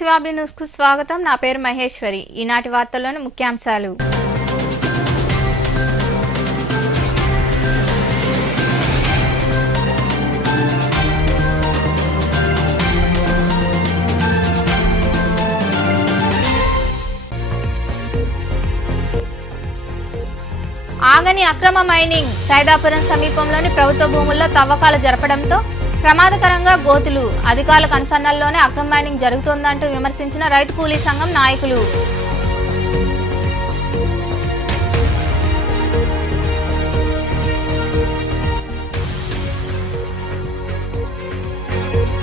శివాబి news కు స్వాగతం. నా పేరు మహేశ్వరి. ఈనాటి వార్తల్లోని ముఖ్యాంశాలు. ఆగని అక్రమ మైనింగ్. సైదాపురం సమీపంలోని ప్రభుత్వ భూముల్లో తవ్వకాలు జరపడంతో ప్రమాదకరంగా గోతులు. అధికారుల కనుసన్నల్లోనే అక్రమ మైనింగ్ జరుగుతోందంటూ విమర్శించిన రైతు కూలీ సంఘం నాయకులు.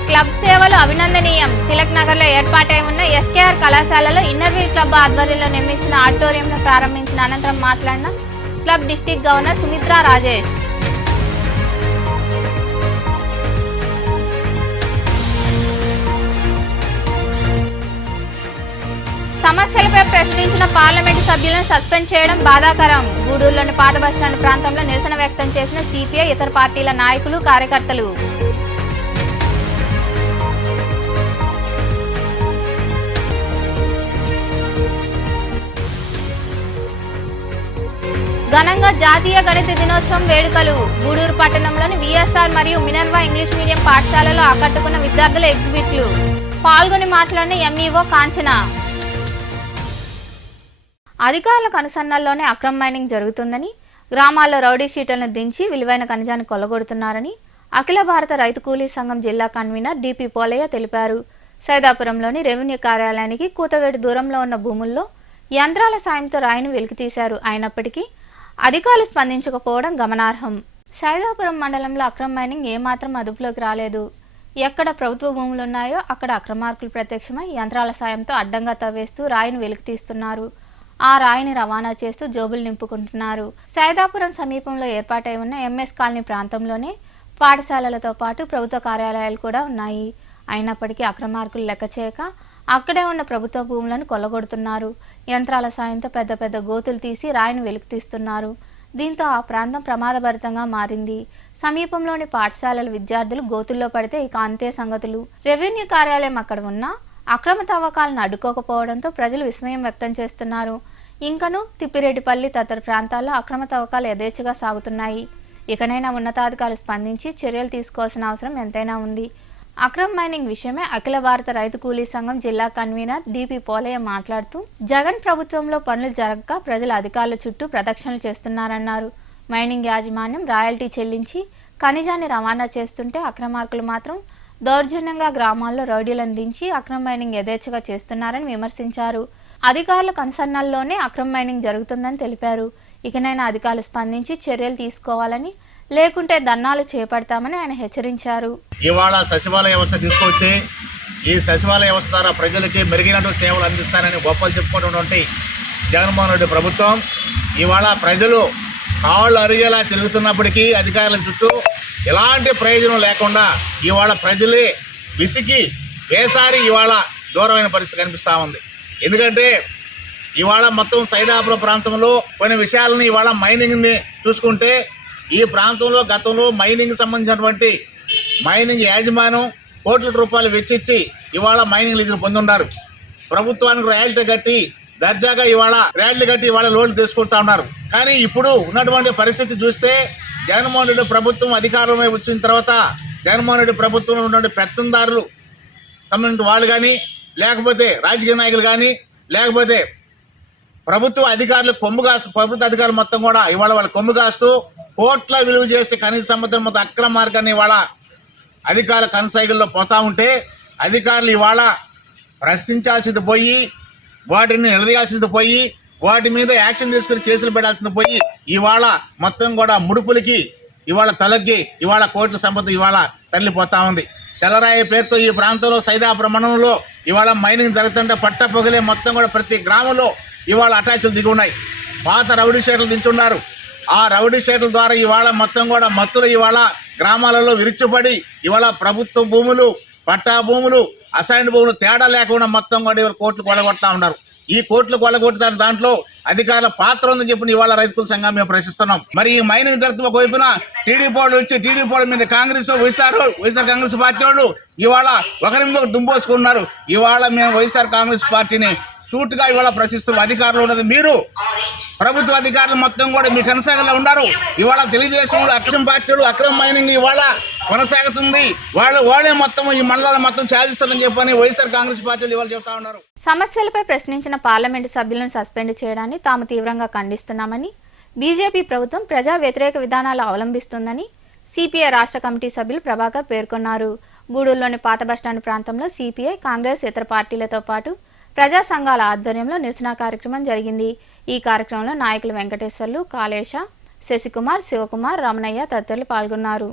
క్లబ్ సేవలు అభినందనీయం. తిలక్ నగర్ లో ఏర్పాటై ఉన్న ఎస్కేఆర్ కళాశాలలో ఇన్నర్వీల్ క్లబ్ ఆధ్వర్యంలో నిర్మించిన ఆడిటోరియంను ప్రారంభించిన అనంతరం మాట్లాడిన club district governor Sumitra Rajesh. సమస్యలపై ప్రశ్నించిన పార్లమెంటు సభ్యులను సస్పెండ్ చేయడం బాధాకరం. గూడూరులోని పాత బస్టాండ్ ప్రాంతంలో నిరసన వ్యక్తం చేసిన సిపిఐ ఇతర పార్టీల నాయకులు, కార్యకర్తలు. ఘనంగా జాతీయ గణిత దినోత్సవం వేడుకలు. గూడూరు పట్టణంలోని విఎస్ఆర్ మరియు మినర్వా ఇంగ్లీష్ మీడియం పాఠశాలలో ఆకట్టుకున్న విద్యార్థుల ఎగ్జిబిట్లు. పాల్గొని మాట్లాడిన ఎంఈఓ కాంచన. అధికారుల కనుసన్నల్లోనే అక్రమ మైనింగ్ జరుగుతుందని, గ్రామాల్లో రౌడీ షీటర్లను దించి విలువైన ఖనిజాన్ని కొల్లగొడుతున్నారని అఖిల భారత రైతు కూలీ సంఘం జిల్లా కన్వీనర్ డిపి పోలయ్య తెలిపారు. సైదాపురంలోని రెవెన్యూ కార్యాలయానికి కూతవేటు దూరంలో ఉన్న భూముల్లో యంత్రాల సాయంతో రాయిని వెలికితీశారు. అయినప్పటికీ అధికారులు స్పందించకపోవడం గమనార్హం. సైదాపురం మండలంలో అక్రమ మైనింగ్ ఏమాత్రం అదుపులోకి రాలేదు. ఎక్కడ ప్రభుత్వ భూములున్నాయో అక్కడ అక్రమార్కులు ప్రత్యక్షమై యంత్రాల సాయంతో అడ్డంగా తవ్వేస్తూ రాయిని వెలికితీస్తున్నారు. ఆ రాయిని రవాణా చేస్తూ జోబులు నింపుకుంటున్నారు. సైదాపురం సమీపంలో ఏర్పాటై ఉన్న ఎంఎస్ కాలనీ ప్రాంతంలోనే పాఠశాలలతో పాటు ప్రభుత్వ కార్యాలయాలు కూడా ఉన్నాయి. అయినప్పటికీ అక్రమార్కులు లెక్క చేయక అక్కడే ఉన్న ప్రభుత్వ భూములను కొల్లగొడుతున్నారు. యంత్రాల సాయంతో పెద్ద పెద్ద గోతులు తీసి రాయిని వెలికితీస్తున్నారు. దీంతో ఆ ప్రాంతం ప్రమాదభరితంగా మారింది. సమీపంలోని పాఠశాలల విద్యార్థులు గోతుల్లో పడితే ఇక అంతే సంగతులు. రెవెన్యూ కార్యాలయం అక్కడ ఉన్నా అక్రమ తవ్వకాలను అడ్డుకోకపోవడంతో ప్రజలు విస్మయం వ్యక్తం చేస్తున్నారు. ఇంకను తిప్పిరెడ్డిపల్లి తదితర ప్రాంతాల్లో అక్రమ తవ్వకాలు యథేచ్ఛగా సాగుతున్నాయి. ఇకనైనా ఉన్నతాధికారులు స్పందించి చర్యలు తీసుకోవాల్సిన అవసరం ఎంతైనా ఉంది. అక్రమ మైనింగ్ విషయమే అఖిల భారత రైతు కూలీ సంఘం జిల్లా కన్వీనర్ డిపి పోలయ్య మాట్లాడుతూ, జగన్ ప్రభుత్వంలో పనులు జరగక ప్రజలు అధికారుల చుట్టూ ప్రదక్షిణలు చేస్తున్నారన్నారు. మైనింగ్ యాజమాన్యం రాయల్టీ చెల్లించి ఖనిజాన్ని రవాణా చేస్తుంటే అక్రమార్కులు మాత్రం దౌర్జన్యంగా గ్రామాల్లో రౌడీలను దించి అక్రమ మైనింగ్ యథేచ్ఛగా చేస్తున్నారని విమర్శించారు. అధికారుల కనుసన్నల్లోనే అక్రమ మైనింగ్ జరుగుతుందని తెలిపారు. ఇకనైనా అధికారులు స్పందించి చర్యలు తీసుకోవాలని, లేకుంటే ధర్నాలు చేపడతామని ఆయన హెచ్చరించారు. ఇవాళ సచివాలయ వ్యవస్థ తీసుకొచ్చి ఈ సచివాలయ వ్యవస్థ ద్వారా ప్రజలకి మెరుగైనటువంటి సేవలు అందిస్తారని గొప్పలు చెప్పుకున్నటువంటి జగన్మోహన్ రెడ్డి ప్రభుత్వం ఇవాళ ప్రజలు కాళ్ళు అరిగేలా తిరుగుతున్నప్పటికీ అధికారుల చుట్టూ ఎలాంటి ప్రయోజనం లేకుండా ఇవాళ ప్రజలే విసికి వేసారి ఇవాళ దూరమైన పరిస్థితి కనిపిస్తూ ఉంది. ఎందుకంటే ఇవాళ మొత్తం సైదాపురం ప్రాంతంలో కొన్ని విషయాలని ఇవాళ మైనింగ్ని చూసుకుంటే ఈ ప్రాంతంలో గతంలో మైనింగ్ సంబంధించినటువంటి మైనింగ్ యాజమాన్యం కోట్ల రూపాయలు వెచ్చిచ్చి ఇవాళ మైనింగ్ లీజులు పొందున్నారు. ప్రభుత్వానికి రాయల్టీ కట్టి దర్జాగా ఇవాళ రాయల్టీ కట్టి ఇవాళ లోన్లు తీసుకుంటా ఉన్నారు. కానీ ఇప్పుడు ఉన్నటువంటి పరిస్థితి చూస్తే జగన్మోహన్ రెడ్డి ప్రభుత్వం అధికారంలో వచ్చిన తర్వాత జగన్మోహన్ రెడ్డి ప్రభుత్వంలో ఉన్నటువంటి పెత్తందారులు సంబంధించిన వాళ్ళు కానీ, లేకపోతే రాజకీయ నాయకులు కానీ, లేకపోతే ప్రభుత్వ అధికారులు ప్రభుత్వ అధికారులు మొత్తం కూడా ఇవాళ వాళ్ళు కొమ్ము కాస్తూ కోట్ల విలువ చేసే కనీస సంబంధం మొత్తం అక్రమ మార్గాన్ని ఇవాళ అధికారుల కనసాగిల్లో పోతా ఉంటే అధికారులు ఇవాళ ప్రశ్నించాల్సింది పోయి, వాటిని నిలదీయాల్సింది పోయి, వాటి మీద యాక్షన్ తీసుకుని కేసులు పెట్టాల్సింది పోయి ఇవాళ మొత్తం కూడా ముడుపులకి ఇవాళ తలకి ఇవాళ కోట్ల సంపద ఇవాళ తరలిపోతా ఉంది. తెల్లరాయి పేరుతో ఈ ప్రాంతంలో సైదాపురం మండలంలో ఇవాళ మైనింగ్ జరుగుతుంటే పట్టపొగలే మొత్తం కూడా ప్రతి గ్రామంలో ఇవాళ అటాచ్లు దిగి ఉన్నాయి. పాత రౌడీ షీట్లు దించున్నారు. ఆ రౌడీ షీట్ల ద్వారా ఇవాళ మొత్తం కూడా మత్తులు ఇవాళ గ్రామాలలో విరుచుపడి ఇవాళ ప్రభుత్వ భూములు, పట్టా భూములు, అసైన్డ్ భూములు తేడా లేకుండా మొత్తం కూడా ఇవాళ కోట్లు కొలగొడతా ఉన్నారు. ఈ కోట్లు కొల్లగొట్టారు, దాంట్లో అధికారుల పాత్ర ఉందని చెప్పి ఇవాళ రైతుల సంఘం మేము ప్రశ్నిస్తున్నాం. మరి ఈ మైనింగ్ ధరతో ఒకవైపున టీడీపీ వాళ్ళు వచ్చి టీడీపీ వాళ్ళ మీద కాంగ్రెస్ వైఎస్ఆర్ కాంగ్రెస్ పార్టీ వాళ్ళు ఇవాళ ఒకరి మీద దుంపోసుకున్నారు. ఇవాళ మేము వైఎస్ఆర్ కాంగ్రెస్ పార్టీని సూటుగా ఇవాళ ప్రశ్నిస్తున్న అధికారులు ఉన్నది మీరు, ప్రభుత్వ అధికారులు మొత్తం కూడా మీ కొనసాగలో ఉన్నారు. ఇవాళ తెలుగుదేశంలో అక్రమ పార్టీలు అక్రమ మైనింగ్ ఇవాళ కొనసాగుతుంది. వాళ్ళే మొత్తం ఈ మండలాలు మొత్తం ఛేదిస్తారని చెప్పని వైఎస్ఆర్ కాంగ్రెస్ పార్టీలు ఇవాళ చెప్తా ఉన్నారు. సమస్యలపై ప్రశ్నించిన పార్లమెంటు సభ్యులను సస్పెండ్ చేయడాన్ని తాము తీవ్రంగా ఖండిస్తున్నామని, బీజేపీ ప్రభుత్వం ప్రజా వ్యతిరేక విధానాలు అవలంబిస్తుందని సిపిఐ రాష్ట్ర కమిటీ సభ్యులు ప్రభాకర్ పేర్కొన్నారు. గూడూరులోని పాత బస్టాండ్ ప్రాంతంలో సిపిఐ, కాంగ్రెస్ ఇతర పార్టీలతో పాటు ప్రజా సంఘాల ఆధ్వర్యంలో నిరసన కార్యక్రమం జరిగింది. ఈ కార్యక్రమంలో నాయకులు వెంకటేశ్వర్లు, కాళేశ, శశికుమార్, శివకుమార్, రమణయ్య తదితరులు పాల్గొన్నారు.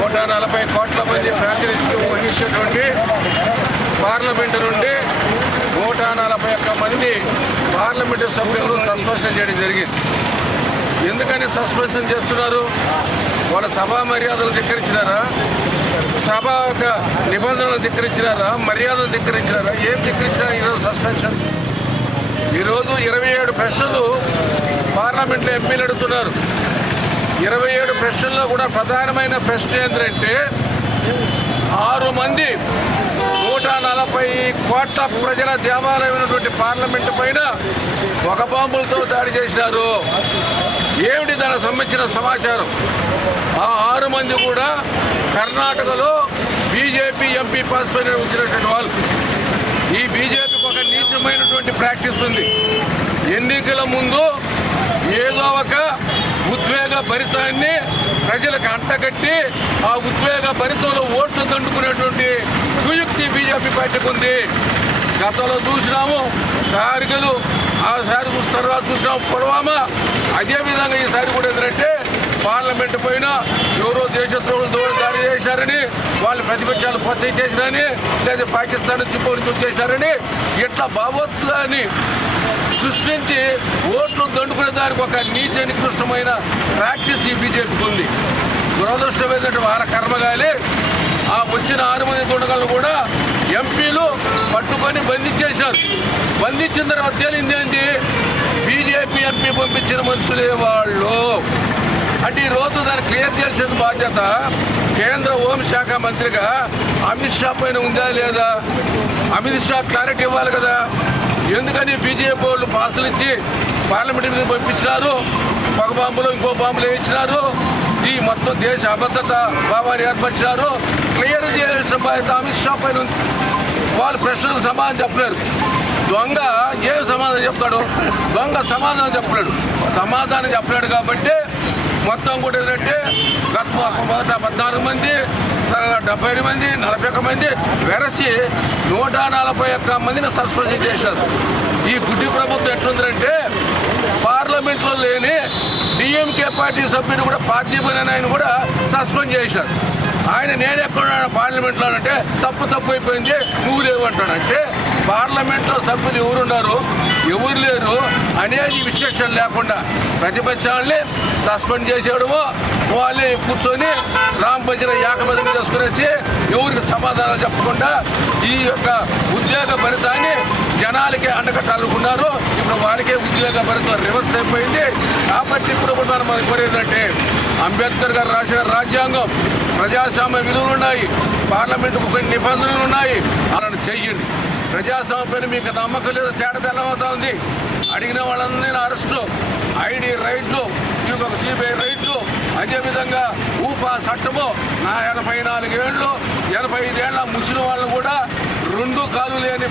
నూట 40 కోట్ల మంది ప్రాతినిధ్యం వహించినటువంటి పార్లమెంటు నుండి 141 మంది పార్లమెంటు సభ్యులను సస్పెన్షన్ చేయడం జరిగింది. ఎందుకని సస్పెన్షన్ చేస్తున్నారు? వాళ్ళ సభా మర్యాదలు ధిక్కరించినారా, సభ యొక్క నిబంధనలు ధిక్కరించినారా, మర్యాదలు ధిక్కరించినారా? ఏం ధిక్కరించినారా ఈరోజు సస్పెన్షన్? ఈరోజు 27 ప్రశ్నలు పార్లమెంట్లో ఎంపీలు అడుగుతున్నారు. 27 ప్రశ్నల్లో కూడా ప్రధానమైన ప్రశ్న ఏంటంటే 6 మంది 140 కోట్ల ప్రజల దేవాలయమైనటువంటి పార్లమెంటు పైన ఒక బాంబులతో దాడి చేసినారు. ఏమిటి దానికి సంబంధించిన సమాచారం? ఆ 6 మంది కూడా కర్ణాటకలో బీజేపీ ఎంపీ పాస్ పైన వచ్చినటువంటి వాళ్ళు. ఈ బీజేపీకి ఒక నీచమైనటువంటి ప్రాక్టీస్ ఉంది. ఎన్నికల ముందు ఏదో ఒక ఉద్వేగ భరితాన్ని ప్రజలకు అంటగట్టి ఆ ఉద్వేగ భరితంలో ఓట్లు దండుకునేటువంటి కుయుక్తి బీజేపీ పార్టీకి ఉంది. గతంలో చూసినాము కార్గిల్, ఆసారి తర్వాత చూసినాము పుల్వామా. అదేవిధంగా ఈసారి కూడా ఏంటంటే పార్లమెంటు పైన ఎవరో దేశద్రోహులు దాడి చేశారని, వాళ్ళు ప్రతిపక్షాలు ప్రోత్సహి చేశారని, లేదా పాకిస్తాన్ చుట్టూ నుంచి వచ్చేసారని ఇట్లా భావోద్వేగాన్ని సృష్టించి ఓట్లు దండుకునే దానికి ఒక నీచ నికృష్టమైన ప్రాక్టీస్ ఈ బీజేపీకి ఉంది. దురదృష్టం ఏంటంటే వాళ్ళ కర్మగాలి ఆ వచ్చిన 6 మంది దుండగలను కూడా ఎంపీలు పట్టుకొని బంధించేశారు. బంధించిన తర్వాత తేలింది ఏంటి? బీజేపీ ఎంపీ పంపించిన మనుషులే వాళ్ళు. అంటే ఈరోజు దాన్ని క్లియర్ చేసేది బాధ్యత కేంద్ర హోంశాఖ మంత్రిగా అమిత్ షా పైన ఉందా లేదా? అమిత్ షా క్లారిటీ ఇవ్వాలి కదా. ఎందుకని బీజేపీ వాళ్ళు పాసులు ఇచ్చి పార్లమెంట్ మీద పంపించినారు, ఒక బాంబులు ఇంకో బాంబులు వేయించినారు, ఈ మొత్తం దేశ అభద్రత భావాన్ని ఏర్పరిచినారు. క్లియర్ చేయాల్సిన బాధ్యత అమిత్ షా పైన ఉంది. వాళ్ళు ప్రశ్నలకు సమాధానం చెప్పలేరు. దొంగ ఏం సమాధానం చెప్తాడు? దొంగ సమాధానం చెప్పలేడు. సమాధానం చెప్పలేడు కాబట్టి మొత్తం కూడా ఏంటంటే గత మొదట 14 మంది, 72 మంది, 41 మంది వెరసి 141 మందిని సస్పెన్షన్ చేశారు. ఈ గుడ్డి ప్రభుత్వం ఎట్లుందంటే పార్లమెంట్లో లేని డిఎంకే పార్టీ సభ్యుడు కూడా పార్థిబన్ ఆయన కూడా సస్పెండ్ చేశారు. ఆయన నేను ఎక్కడున్నాను పార్లమెంట్లో అంటే తప్పు అయిపోయింది, నువ్వు లేవంటాడంటే పార్లమెంట్లో సభ్యులు ఎవరున్నారు ఎవరు లేరు అనేది విచక్షణ లేకుండా ప్రతిపక్షాలని సస్పెండ్ చేసేయడమో, వాళ్ళే కూర్చొని రామభజన ఏకభజన చేసుకునేసి ఎవరికి సమాధానాలు చెప్పకుండా ఈ యొక్క ఉద్యోగ భరితాన్ని జనాలకే అండకట్టాలనుకున్నారు. ఇప్పుడు వాళ్ళకే ఉద్యోగ భరితం రివర్స్ అయిపోయింది. కాబట్టి ఇప్పుడు మనం కోరేదంటే అంబేద్కర్ గారు రాసిన రాజ్యాంగం, ప్రజాస్వామ్య విలువలు ఉన్నాయి, పార్లమెంటుకు కొన్ని నిబంధనలు ఉన్నాయి, అలాంటి చెయ్యండి. ప్రజాస్వామ్యం మీకు నమ్మకం లేదు, తేడా తెల్లమవుతా ఉంది. అడిగిన వాళ్ళందరినీ అరెస్టు, ఐడి రైట్లు, ఇంకొక సిబిఐ రైట్లు, అదేవిధంగా ఊపా చట్టము నా 84 ఏళ్ళు 85 ఏళ్ళ ముస్లిం వాళ్ళు కూడా 2 కాలు లేని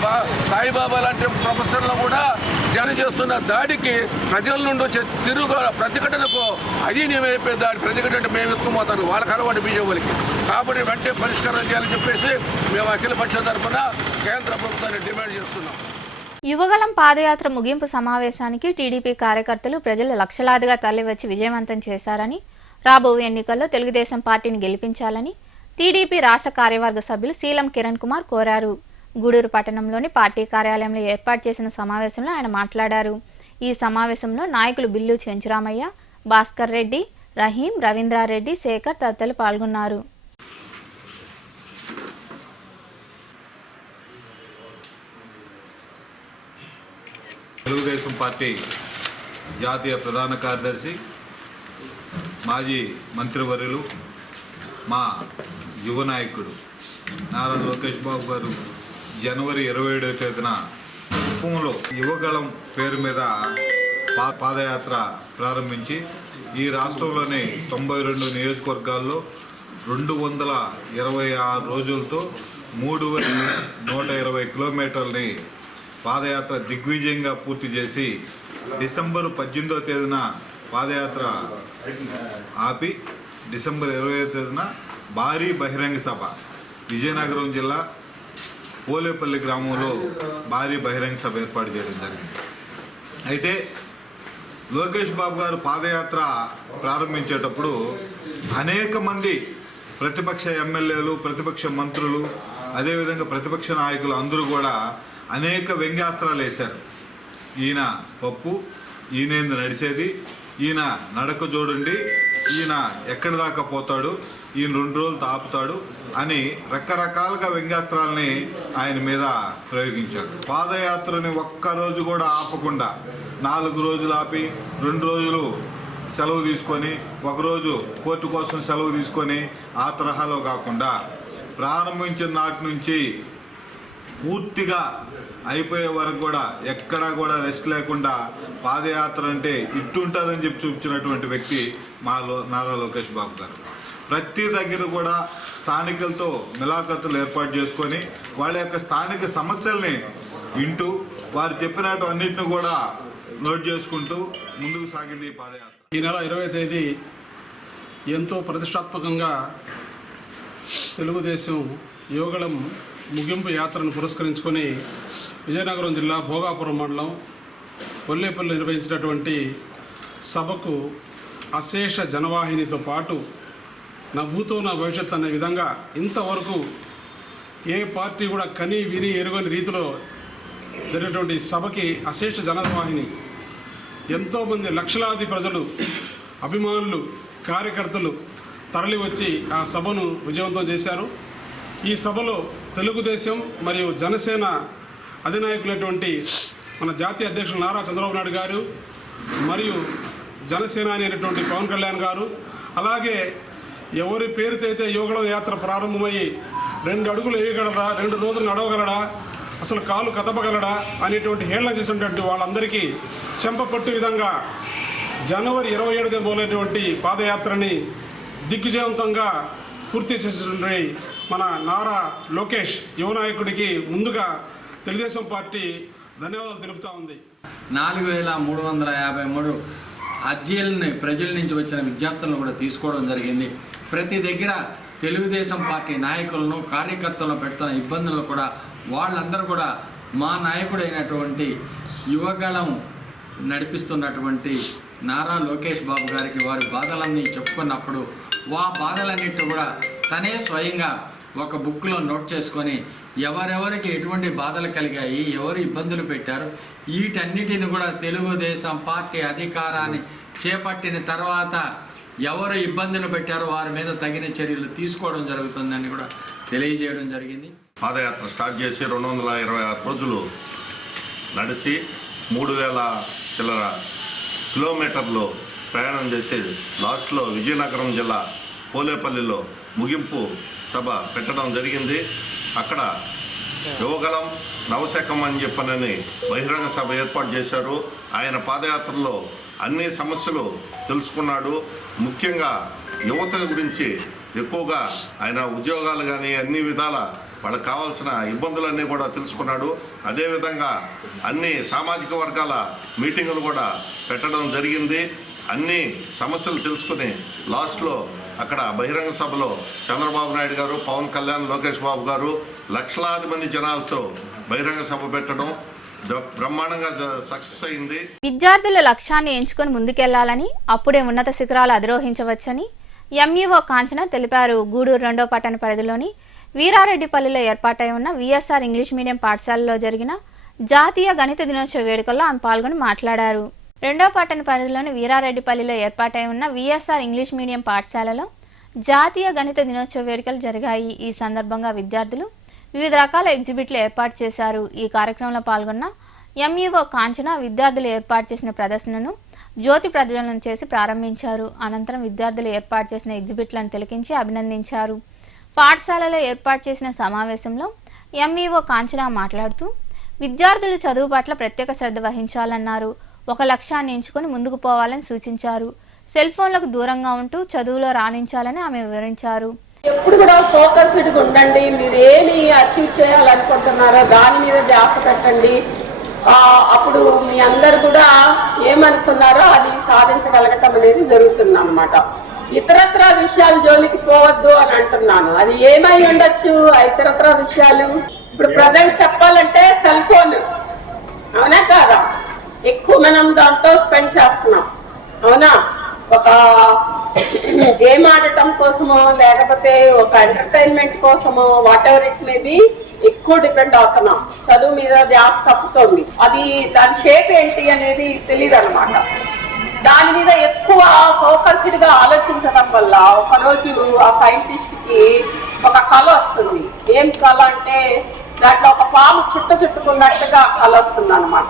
సాయిబాబా లాంటి ప్రొఫెసర్లు కూడా జన చేస్తున్న దాడికి ప్రజల నుండి వచ్చే ప్రతిఘటనకు అది నేమైపోయే దాడి ప్రతిఘటన మేము ఎత్తుకుపోతాను వాళ్ళకి అలవాటు బీజేపీలకి. కాబట్టి వెంటనే పరిష్కారం చేయాలని చెప్పేసి మేము అఖిల పక్షం తరఫున కేంద్ర ప్రభుత్వాన్ని డిమాండ్ చేస్తున్నాం. యువగలం పాదయాత్ర ముగింపు సమావేశానికి టీడీపీ కార్యకర్తలు ప్రజలు లక్షలాదిగా తరలివచ్చి విజయవంతం చేశారని, రాబోయే ఎన్నికల్లో తెలుగుదేశం పార్టీని గెలిపించాలని టీడీపీ రాష్ట్ర కార్యవర్గ సభ్యులు శీలం కిరణ్ కుమార్ కోరారు. గూడూరు పట్టణంలోని పార్టీ కార్యాలయంలో ఏర్పాటు చేసిన సమావేశంలో ఆయన మాట్లాడారు. ఈ సమావేశంలో నాయకులు బిల్లు చెంచురామయ్య, భాస్కర్ రెడ్డి, రహీం, రవీంద్రారెడ్డి, శేఖర్ తదితరులు పాల్గొన్నారు. తెలుగుదేశం పార్టీ జాతీయ ప్రధాన కార్యదర్శి, మాజీ మంత్రివర్యులు, మా యువ నాయకుడు నారా లోకేష్ బాబు గారు జనవరి 27వ తేదీన కుప్పంలో యువగళం పేరు మీద పాదయాత్ర ప్రారంభించి ఈ రాష్ట్రంలోని 92 నియోజకవర్గాల్లో 226 రోజులతో 3120 కిలోమీటర్లని పాదయాత్ర దిగ్విజయంగా పూర్తి చేసి డిసెంబర్ 18వ తేదీన పాదయాత్ర ఆపి డిసెంబర్ 20వ తేదీన భారీ బహిరంగ సభ విజయనగరం జిల్లా పోలేపల్లి గ్రామంలో భారీ బహిరంగ సభ ఏర్పాటు చేయడం జరిగింది. అయితే లోకేష్ బాబు గారు పాదయాత్ర ప్రారంభించేటప్పుడు అనేక మంది ప్రతిపక్ష ఎమ్మెల్యేలు, ప్రతిపక్ష మంత్రులు, అదేవిధంగా ప్రతిపక్ష నాయకులు అందరూ కూడా అనేక వ్యంగ్యాస్త్రాలు వేశారు. ఈయన పప్పు, ఈయనేందు నడిచేది, ఈయన నడక చూడండి, ఈయన ఎక్కడి దాకా పోతాడు, ఈయన 2 రోజులు ఆపుతాడు అని రకరకాలుగా వ్యంగ్యాస్త్రాలని ఆయన మీద ప్రయోగించారు. పాదయాత్రని ఒక్కరోజు కూడా ఆపకుండా 4 రోజులు ఆపి 2 రోజులు సెలవు తీసుకొని, ఒకరోజు కోర్టు కోసం సెలవు తీసుకొని ఆ తరహాలో కాకుండా ప్రారంభించిన నాటి నుంచి పూర్తిగా అయిపోయే వరకు కూడా ఎక్కడా కూడా రెస్ట్ లేకుండా పాదయాత్ర అంటే ఇట్టుంటుందని చెప్పి చూపించినటువంటి వ్యక్తి నారా లోకేష్ బాబు గారు. ప్రతి దగ్గర కూడా స్థానికులతో మిలాఖతులు ఏర్పాటు చేసుకొని వాళ్ళ యొక్క స్థానిక సమస్యల్ని వింటూ వారు చెప్పినట్టు అన్నింటిని కూడా నోట్ చేసుకుంటూ ముందుకు సాగింది ఈ పాదయాత్ర. ఈ నెల 20వ తేదీ ఎంతో ప్రతిష్టాత్మకంగా తెలుగుదేశం యువగళం ముగింపు యాత్రను పురస్కరించుకొని విజయనగరం జిల్లా భోగాపురం మండలం కొల్లేపల్లి నిర్వహించినటువంటి సభకు అశేష జనవాహినితో పాటు నా భూతో నా భవిష్యత్ అనే విధంగా ఇంతవరకు ఏ పార్టీ కూడా కని విని ఎరుగని రీతిలో జరిగినటువంటి సభకి అశేష జనవాహిని, ఎంతోమంది లక్షలాది ప్రజలు, అభిమానులు, కార్యకర్తలు తరలి వచ్చి ఆ సభను విజయవంతం చేశారు. ఈ సభలో తెలుగుదేశం మరియు జనసేన అధినాయకులైనటువంటి మన జాతీయ అధ్యక్షులు నారా చంద్రబాబు నాయుడు గారు మరియు జనసేన అనేటువంటి పవన్ కళ్యాణ్ గారు, అలాగే ఎవరి పేరుతో అయితే యువగళం యాత్ర ప్రారంభమయ్యి 2 అడుగులు వేయగలరా, 2 రోజులు నడవగలడా, అసలు కాలు కదపగలడా అనేటువంటి హేళన చేసినటువంటి వాళ్ళందరికీ చెంపపట్టు విధంగా జనవరి 27న మొదలైనటువంటి పాదయాత్రని దిగ్విజయవంతంగా పూర్తి చేసినటువంటి మన నారా లోకేష్ యువ నాయకుడికి ముందుగా తెలుగుదేశం పార్టీ ధన్యవాదాలు తెలుపుతా ఉంది. 4353 అర్జీలని ప్రజల నుంచి వచ్చిన విజ్ఞప్తులను కూడా తీసుకోవడం జరిగింది. ప్రతి దగ్గర తెలుగుదేశం పార్టీ నాయకులను, కార్యకర్తలను పెడుతున్న ఇబ్బందులను కూడా వాళ్ళందరూ కూడా మా నాయకుడైనటువంటి యువగళం నడిపిస్తున్నటువంటి నారా లోకేష్ బాబు గారికి వారి బాధలన్నీ చెప్పుకున్నప్పుడు ఆ బాధలన్నింటినీ కూడా తనే స్వయంగా ఒక బుక్లో నోట్ చేసుకొని ఎవరెవరికి ఎటువంటి బాధలు కలిగాయి, ఎవరు ఇబ్బందులు పెట్టారు, వీటన్నిటిని కూడా తెలుగుదేశం పార్టీ అధికారాన్ని చేపట్టిన తర్వాత ఎవరు ఇబ్బందులు పెట్టారో వారి మీద తగిన చర్యలు తీసుకోవడం జరుగుతుందని కూడా తెలియజేయడం జరిగింది. పాదయాత్ర స్టార్ట్ చేసి 226 రోజులు నడిచి 3000 చిల్లర కిలోమీటర్లు ప్రయాణం చేసి లాస్ట్లో విజయనగరం జిల్లా పోలేపల్లిలో ముగింపు సభ పెట్టడం జరిగింది. అక్కడ యువగళం నవశకం అని చెప్పనని బహిరంగ సభ ఏర్పాటు చేశారు. ఆయన పాదయాత్రలో అన్ని సమస్యలు తెలుసుకున్నాడు. ముఖ్యంగా యువత గురించి ఎక్కువగా ఆయన ఉద్యోగాలు కానీ అన్ని విధాల వాళ్ళకి కావాల్సిన ఇబ్బందులన్నీ కూడా తెలుసుకున్నాడు. అదేవిధంగా అన్ని సామాజిక వర్గాల మీటింగులు కూడా పెట్టడం జరిగింది. అన్ని సమస్యలు తెలుసుకుని లాస్ట్లో అక్కడ బహిరంగ సభలో చంద్రబాబు నాయుడు గారు, పవన్ కళ్యాణ్, లోకేష్ బాబు గారు లక్షలాది మంది జనాలతో బహిరంగ సభ పెట్టడం బ్రహ్మాండంగా సక్సెస్ అయింది. విద్యార్థుల లక్ష్యాన్ని ఎంచుకొని ముందుకెళ్లాలని, అప్పుడే ఉన్నత శిఖరాలు అధిరోహించవచ్చని ఎంఈఓ కాంచన తెలిపారు. గూడూరు 2వ పట్టణ పరిధిలోని వీరారెడ్డిపల్లిలో ఏర్పాటై ఉన్న విఎస్ఆర్ ఇంగ్లీష్ మీడియం పాఠశాలలో జరిగిన జాతీయ గణిత దినోత్సవ వేడుకల్లో ఆమె పాల్గొని మాట్లాడారు. రెండో పట్టణ పరిధిలోని వీరారెడ్డిపల్లిలో ఏర్పాటై ఉన్న విఎస్ఆర్ ఇంగ్లీష్ మీడియం పాఠశాలలో జాతీయ గణిత దినోత్సవ వేడుకలు జరిగాయి. ఈ సందర్భంగా విద్యార్థులు వివిధ రకాల ఎగ్జిబిట్లు ఏర్పాటు చేశారు. ఈ కార్యక్రమంలో పాల్గొన్న ఎంఈఓ కాంచన విద్యార్థులు ఏర్పాటు చేసిన ప్రదర్శనను జ్యోతి ప్రజ్వలన చేసి ప్రారంభించారు. అనంతరం విద్యార్థులు ఏర్పాటు చేసిన ఎగ్జిబిట్లను తిలకించి అభినందించారు. పాఠశాలలో ఏర్పాటు చేసిన సమావేశంలో ఎంఈఓ కాంచన మాట్లాడుతూ విద్యార్థులు చదువు పట్ల ప్రత్యేక శ్రద్ధ వహించాలన్నారు. ఒక లక్ష్యాన్ని ఎంచుకొని ముందుకు పోవాలని సూచించారు. సెల్ ఫోన్లకు దూరంగా ఉంటూ చదువులో రాణించాలని ఆమె వివరించారు. ఎప్పుడు కూడా ఫోకస్డ్గా ఉండండి. మీరు ఏమి అచీవ్ చేయాలనుకుంటున్నారో దాని మీద ధ్యాస పెట్టండి. అప్పుడు మీ అందరు కూడా ఏమనుకున్నారో అది సాధించగలగటం అనేది జరుగుతుంది అన్నమాట. ఇతరత్ర విషయాల జోలికి పోవద్దు అని అంటున్నాను. అది ఏమై ఉండొచ్చు ఆ ఇతరత్ర విషయాలు? ఇప్పుడు ప్రజెంట్ చెప్పాలంటే సెల్ ఫోన్, అవునా కాదా? ఎక్కువ మనం దాంతో స్పెండ్ చేస్తున్నాం, అవునా? ఒక గేమ్ ఆడటం కోసమో లేకపోతే ఒక ఎంటర్టైన్మెంట్ కోసమో what ever it may be ఎక్కువ డిపెండ్ అవుతున్నాం. చదువు మీద ధ్యాస తప్పుతోంది. అది దాని షేప్ ఏంటి అనేది తెలియదు అనమాట. దాని మీద ఎక్కువ ఫోకస్డ్ గా ఆలోచించడం వల్ల ఒకరోజు ఆ సైంటిస్ట్ కి ఒక కళ వస్తుంది. ఏం కళ అంటే దాంట్లో ఒక పాము చుట్టుకున్నట్టుగా కళ వస్తుంది అనమాట.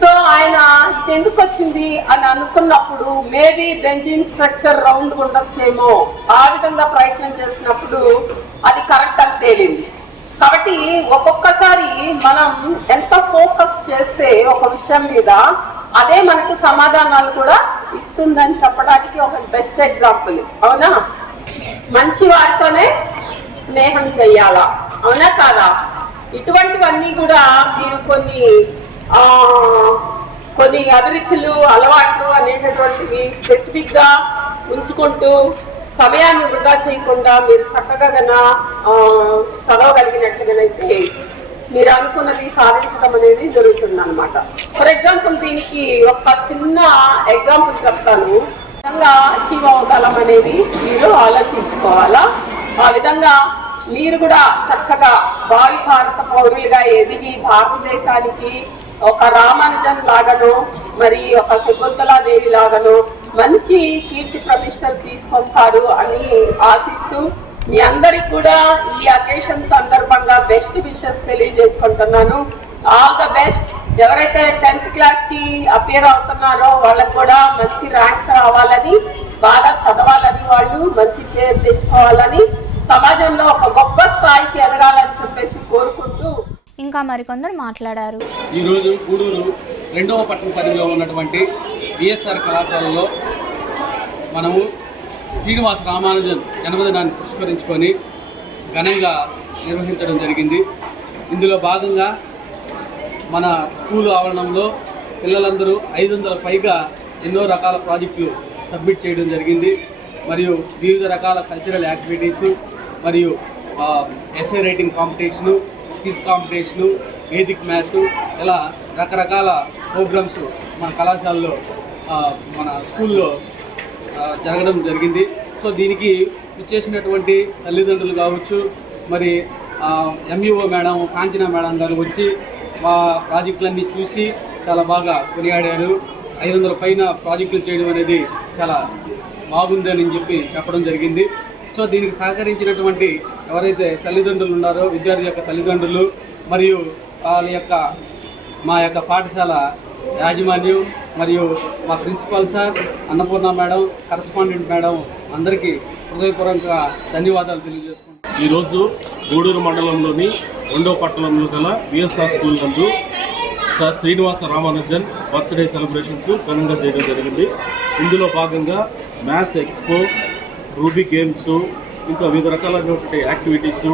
సో ఆయన ఇది ఎందుకు వచ్చింది అని అనుకున్నప్పుడు మేబీ బెంజిన్ స్ట్రక్చర్ రౌండ్ ఉండొచ్చేమో, ఆ విధంగా ప్రయత్నం చేసినప్పుడు అది కరెక్ట్ అని తేలింది. కాబట్టి ఒక్కొక్కసారి మనం ఎంత ఫోకస్ చేస్తే ఒక విషయం మీద అదే మనకు సమాధానాలు కూడా ఇస్తుందని చెప్పడానికి ఒక బెస్ట్ ఎగ్జాంపుల్, అవునా? మంచి వారితోనే స్నేహం చెయ్యాలా, అవునా కాదా? ఇటువంటివన్నీ కూడా మీరు కొన్ని అభిరుచులు అలవాట్లు అనేటటువంటివి స్పెసిఫిక్ గా ఉంచుకుంటూ సమయాన్ని వృధా చేయకుండా మీరు చక్కగా చదవగలిగినట్లుగానైతే మీరు అనుకున్నది సాధించడం అనేది జరుగుతుంది అనమాట. ఫర్ ఎగ్జాంపుల్ దీనికి ఒక చిన్న ఎగ్జాంపుల్ చెప్తాను. విధంగా అచీవ్ అవ్వగలం అనేది మీరు ఆలోచించుకోవాలా. ఆ విధంగా మీరు కూడా చక్కగా భావి భారత పౌరులుగా ఎదిగి భారతదేశానికి ఒక రామానుజన్ లాగానో మరి ఒక శకుంతలాదేవి లాగానో మంచి కీర్తి ప్రతిష్టలు తీసుకొస్తారు అని ఆశిస్తూ మీ అందరికి కూడా ఈ అకేషన్ సందర్భంగా బెస్ట్ విషెస్ తెలియజేసుకుంటున్నాను. All the best. ఎవరైతే 10th క్లాస్ కి అపియర్ అవుతున్నారో వాళ్ళకు కూడా మంచి ర్యాంక్స్ రావాలని, బాగా చదవాలని, వాళ్ళు మంచి కేర్ తెచ్చుకోవాలని, సమాజంలో ఒక గొప్ప స్థాయికి ఎదగాలని చెప్పేసి కోరుకుంటూ ఇంకా మరికొందరు మాట్లాడారు. ఈరోజు గూడూరు 2వ పట్టణ పరిధిలో ఉన్నటువంటి విఎస్ఆర్ కళాశాలలో మనము శ్రీనివాస రామానుజన్ జన్మదినాన్ని పురస్కరించుకొని ఘనంగా నిర్వహించడం జరిగింది. ఇందులో భాగంగా మన స్కూల్ ఆవరణంలో పిల్లలందరూ 500 పైగా ఎన్నో రకాల ప్రాజెక్టులు సబ్మిట్ చేయడం జరిగింది. మరియు వివిధ రకాల కల్చరల్ యాక్టివిటీసు మరియు essay writing competition, quiz competition, Vedic maths, ఇలా రకరకాల ప్రోగ్రామ్స్ మన కళాశాలలో మన స్కూల్లో జరగడం జరిగింది. సో దీనికి ఇచ్చేసినటువంటి తల్లిదండ్రులు కావచ్చు, మరి ఎంఈఓ మేడం కాంచనా మేడం గారు వచ్చి మా ప్రాజెక్టులన్నీ చూసి చాలా బాగా కొనియాడారు. 500 పైన ప్రాజెక్టులు చేయడం అనేది చాలా బాగుందని చెప్పి చెప్పడం జరిగింది. సో దీనికి సహకరించినటువంటి ఎవరైతే తల్లిదండ్రులు ఉన్నారో విద్యార్థి యొక్క తల్లిదండ్రులు మరియు వాళ్ళ యొక్క మా యొక్క పాఠశాల యాజమాన్యం మరియు మా principal sir, Annapurna madam, correspondent madam అందరికీ హృదయపూర్వక ధన్యవాదాలు తెలియజేసుకుంటాం. ఈరోజు గూడూరు మండలంలోని 2వ పట్టణంలో గల విఎస్ఆర్ స్కూల్ నందు sir Srinivasa Ramanujan birthday celebrations ఘనంగా చేయడం జరిగింది. ఇందులో భాగంగా మ్యాథ్స్ ఎక్స్పో, రూబీ గేమ్స్, ఇంకా వివిధ రకాలైనటువంటి యాక్టివిటీసు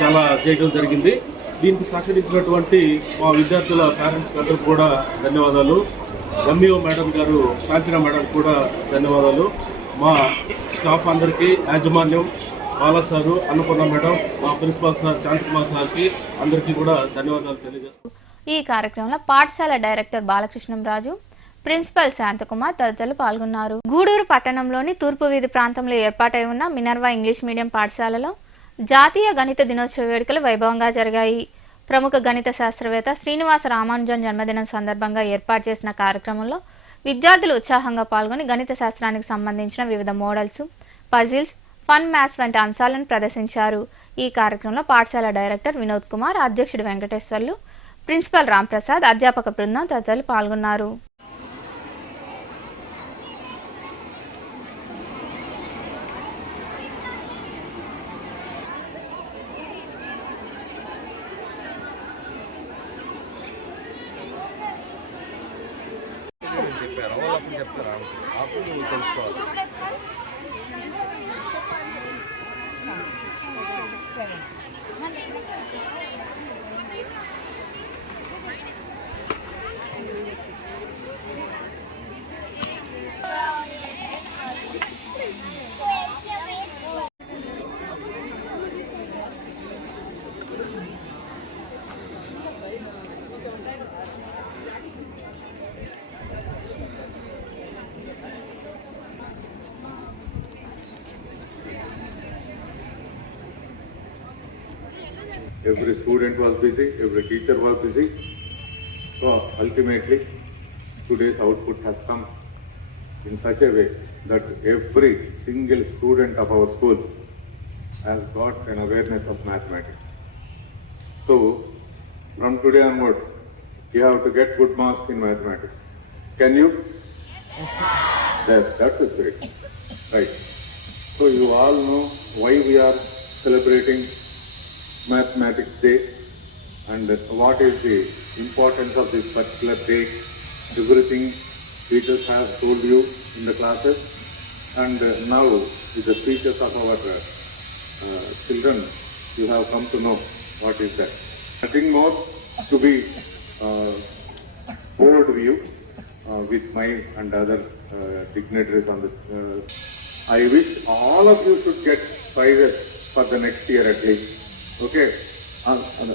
చాలా చేయడం జరిగింది. దీనికి సహకరించినటువంటి మా విద్యార్థుల పేరెంట్స్కి అందరూ కూడా ధన్యవాదాలు. ఎంఈఓ మేడం గారు, కాంచనా మేడం కూడా ధన్యవాదాలు. మా స్టాఫ్ అందరికీ, యాజమాన్యం, బాలా సారు, అన్నపూర్ణ మేడం, మా ప్రిన్సిపాల్ సార్ శాంతికుమార్ సార్కి అందరికీ కూడా ధన్యవాదాలు తెలియజేస్తాం. ఈ కార్యక్రమంలో పాఠశాల డైరెక్టర్ బాలకృష్ణంరాజు, ప్రిన్సిపల్ శాంతకుమార్ తదితరులు పాల్గొన్నారు. గూడూరు పట్టణంలోని తూర్పు వీధి ప్రాంతంలో ఏర్పాటై ఉన్న మినర్వా ఇంగ్లీష్ మీడియం పాఠశాలలో జాతీయ గణిత దినోత్సవ వేడుకలు వైభవంగా జరిగాయి. ప్రముఖ గణిత శాస్త్రవేత్త శ్రీనివాస రామానుజన్ జన్మదినం సందర్భంగా ఏర్పాటు చేసిన కార్యక్రమంలో విద్యార్థులు ఉత్సాహంగా పాల్గొని గణిత శాస్త్రానికి సంబంధించిన వివిధ మోడల్స్, పజిల్స్, ఫన్ మ్యాథ్స్ వంటి అంశాలను ప్రదర్శించారు. ఈ కార్యక్రమంలో పాఠశాల డైరెక్టర్ వినోద్ కుమార్, అధ్యక్షుడు వెంకటేశ్వర్లు, ప్రిన్సిపల్ రాంప్రసాద్, అధ్యాపక బృందం తదితరులు పాల్గొన్నారు. Every student was busy, every teacher was busy. So ultimately, today's output has come in such a way that every single student of our school has got an awareness of mathematics. So from today onwards, you have to get good marks in mathematics. Can you? Yes, that's the spirit. Right. So you all know why we are celebrating Mathematics Day and what is the importance of this particular day. Everything teachers have told you in the classes, and now with the speeches of our children, you have come to know what is that. Nothing more to be bored with you with my and other dignitaries on this. I wish all of you should get prizes for the next year at least. Okay,